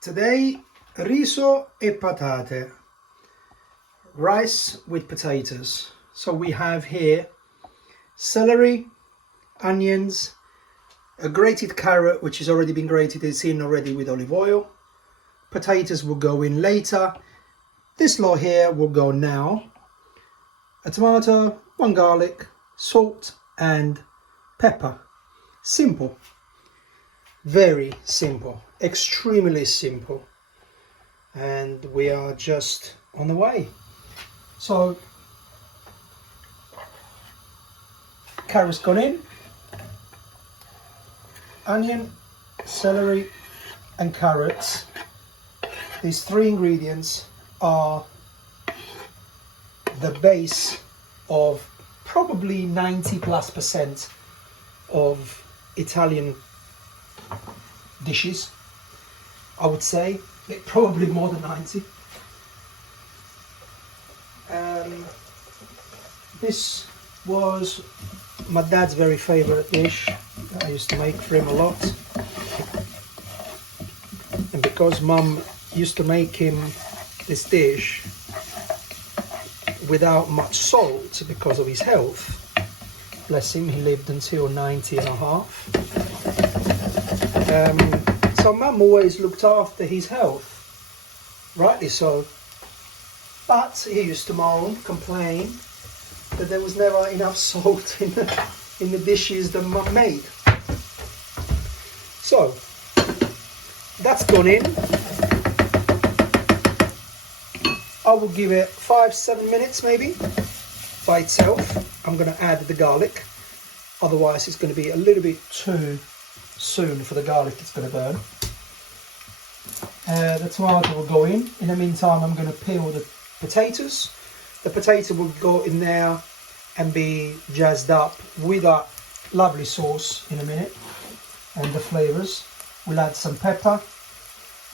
Today, riso e patate, rice with potatoes. So we have here celery, onions, a grated carrot which has already been grated, it's in already with olive oil. Potatoes will go in later. This lot here will go now. A tomato, one garlic, salt and pepper. Simple. Very simple. Extremely simple. And we are just on the way. So, carrot's gone in. Onion, celery and carrots. These three ingredients are the base of probably 90+% of Italian dishes. I would say probably more than 90. This was my dad's very favorite dish that I used to make for him a lot, and because mum used to make him this dish without much salt because of his health, bless him, he lived until 90 and a half. So mum always looked after his health, rightly so, but he used to moan, complain that there was never enough salt in the dishes that mum made. So that's gone in. I will give it 5-7 minutes maybe by itself. I'm going to add the garlic, otherwise it's going to be a little bit too soon for the garlic, it's going to burn. The tomato will go in. In the meantime, I'm going to peel the potatoes. The potato will go in there and be jazzed up with that lovely sauce in a minute and the flavours. We'll add some pepper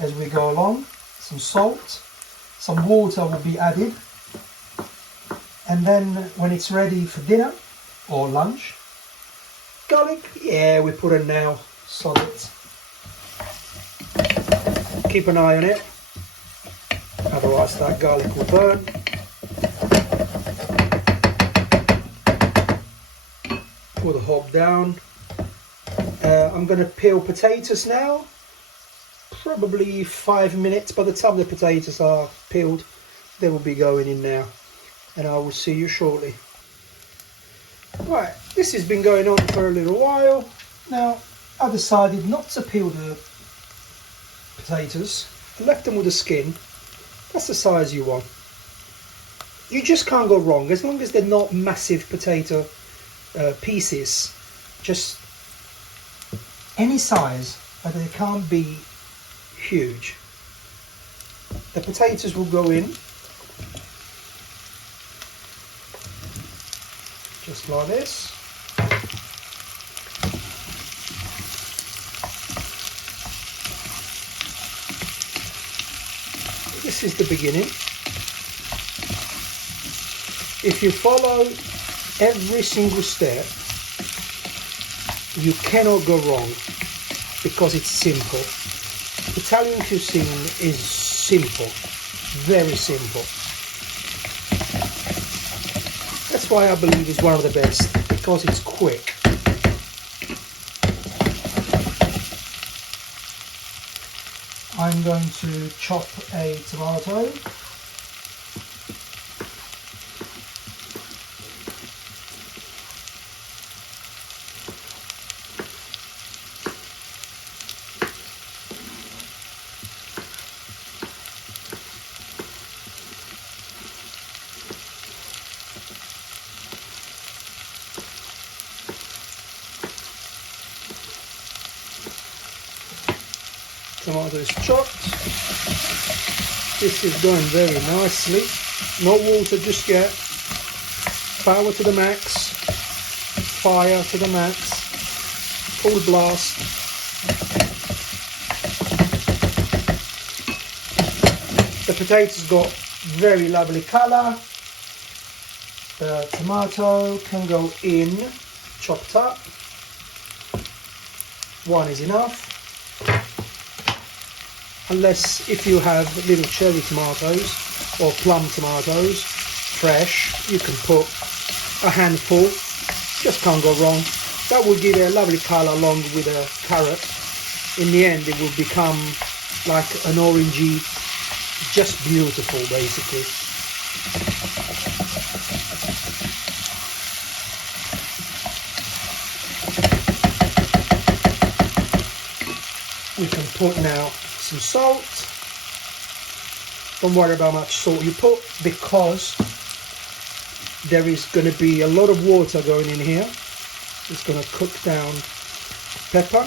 as we go along, some salt, some water will be added, and then when it's ready for dinner or lunch, garlic, yeah, we put it now, sod it. Keep an eye on it, otherwise that garlic will burn. Pour the hob down. I'm going to peel potatoes now, probably 5 minutes. By the time the potatoes are peeled, they will be going in now, and I will see you shortly. Right, this has been going on for a little while. Now, I decided not to peel the potatoes. I left them with the skin. That's the size you want. You just can't go wrong, as long as they're not massive potato pieces. Just any size, but they can't be huge. The potatoes will go in just like this. This is the beginning. If you follow every single step, you cannot go wrong, because it's simple. Italian cuisine is simple, very simple. That's why I believe it's one of the best, because it's quick. I'm going to chop a tomato. Tomato is chopped. This is going very nicely. No water just yet. Power to the max. Fire to the max. Full blast. The potatoes got very lovely colour. The tomato can go in chopped up. One is enough. unless if you have little cherry tomatoes or plum tomatoes, fresh, you can put a handful, just can't go wrong. That will give it a lovely colour along with a carrot. In the end it will become like an orangey, just beautiful basically. We can put now some salt. Don't worry about how much salt you put, because there is going to be a lot of water going in here. It's going to cook down pepper.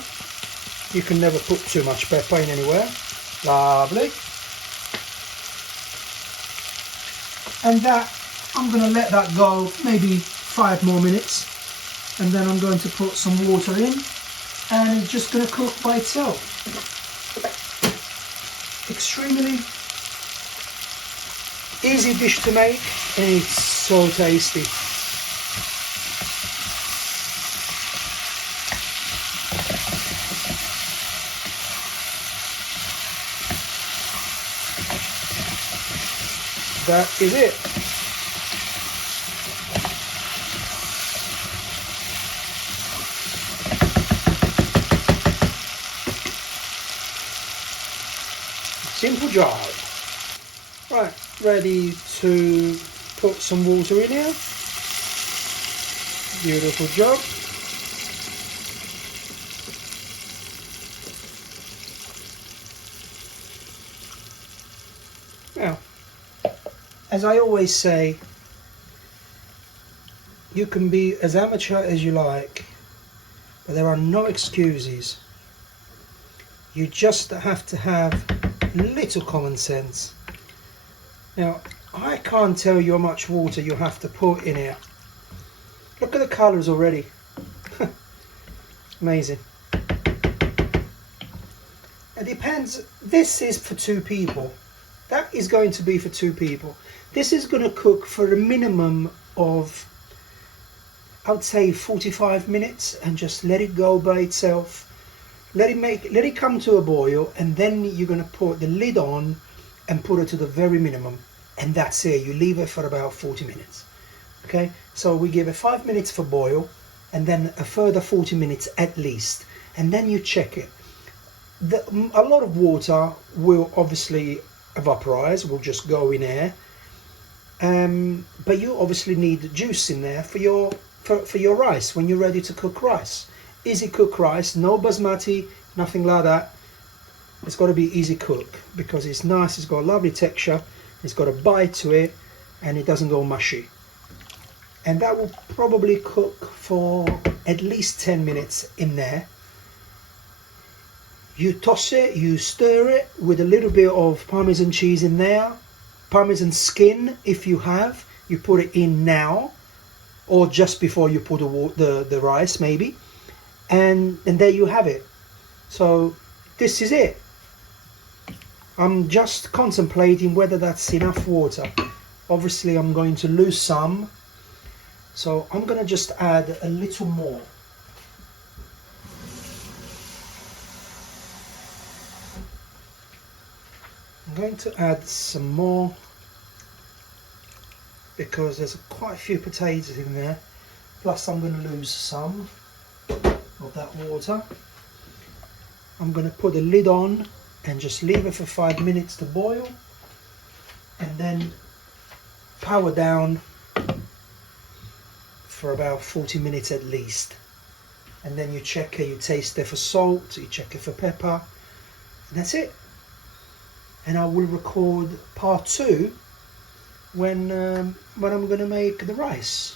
You can never put too much pepper in anywhere. Lovely. And that, I'm going to let that go maybe 5 more minutes, and then I'm going to put some water in, and it's just going to cook by itself. Extremely easy dish to make, and it's so tasty. That is it. Simple job. Right, ready to put some water in here. Beautiful job. Now, as I always say, you can be as amateur as you like, but there are no excuses. You just have to have little common sense. Now, I can't tell you how much water you have to put in here. Look at the colours already. Amazing. It depends. This is for 2 people. That is going to be for 2 people. This is going to cook for a minimum of, I would say, 45 minutes, and just let it go by itself. Let it come to a boil, and then you're going to put the lid on and put it to the very minimum, and that's it. You leave it for about 40 minutes. Okay, so we give it 5 minutes for boil, and then a further 40 minutes at least, and then you check it. A lot of water will obviously evaporize, will just go in air, but you obviously need juice in there for your rice when you're ready to cook rice. Easy cook rice, no basmati, nothing like that. It's got to be easy cook, because it's nice, it's got a lovely texture, it's got a bite to it, and it doesn't go mushy. And that will probably cook for at least 10 minutes in there. You toss it, you stir it with a little bit of Parmesan cheese in there, Parmesan skin if you have, you put it in now, or just before you put the rice maybe. And there you have it. So this is it. I'm just contemplating whether that's enough water. Obviously I'm going to lose some, so I'm going to just add a little more. I'm going to add some more, because there's quite a few potatoes in there, plus I'm going to lose some of that water. I'm going to put the lid on and just leave it for 5 minutes to boil, and then power down for about 40 minutes at least. And then you check it, you taste it for salt, you check it for pepper, and that's it. And I will record part 2 when I'm going to make the rice.